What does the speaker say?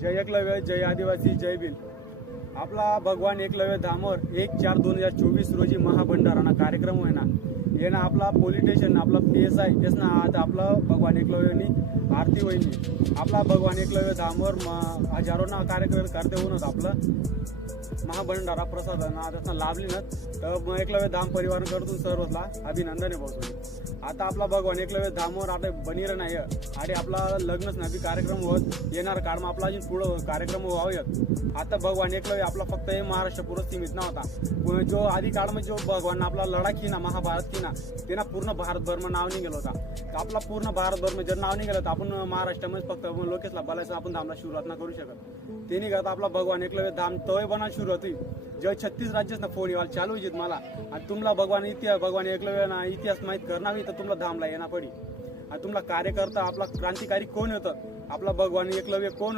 जय एकलव्य, जय आदिवासी, जय भील. आपला भगवान एकलव्य धामवर 1/4/2024 रोजी महाभंडाराना कार्यक्रम होईना. ये ना आपला पोलीस स्टेशन आपला PSI तेच ना आता आपला भगवान एकलव्यनी आरती होईनी. आपला भगवान एकलव्य धामवर हजारो ना कार्यक्रम करते होऊन आपलं महाभंडारा प्रसादना त्यातना लाभली ना. तर मग एकलव्य धाम परिवाराकडून सर्वला अभिनंदन आहे. आता आपला भगवान एकलव्य धामवर आता बनीर नाही आणि आपला लग्नच नाही कार्यक्रम होत येणार काळमा आपला अजून पुढं कार्यक्रम व्हावेत. आता भगवान एकलव्य आपला फक्त हे महाराष्ट्र पुरत सीमित नव्हता. जो आधी काळमध्ये जो भगवान आपला लढा की ना महाभारत की ना त्यांना पूर्ण भारतभर नाव निघेल होता. आपला पूर्ण भारतभर जर नाव निघालं तर आपण महाराष्ट्रामध्ये फक्त लोकेशला बोलायचं आपण धामला सुरुवात ना करू शकत. ते निघत आपला भगवान एकलव्य धाम तोय बनायला सुरुवात होईल. जय 36 राज्यात ना फोन येवाल चालू येत मला आणि तुम्हाला भगवान एकलव्य ना इतिहास माहित करणार तर तुम्हाला धामला येणार पडी. आणि तुम्हाला कार्यकर्ता आपला क्रांतिकारी कोण होतं आपला भगवान एकलव्य कोण होतं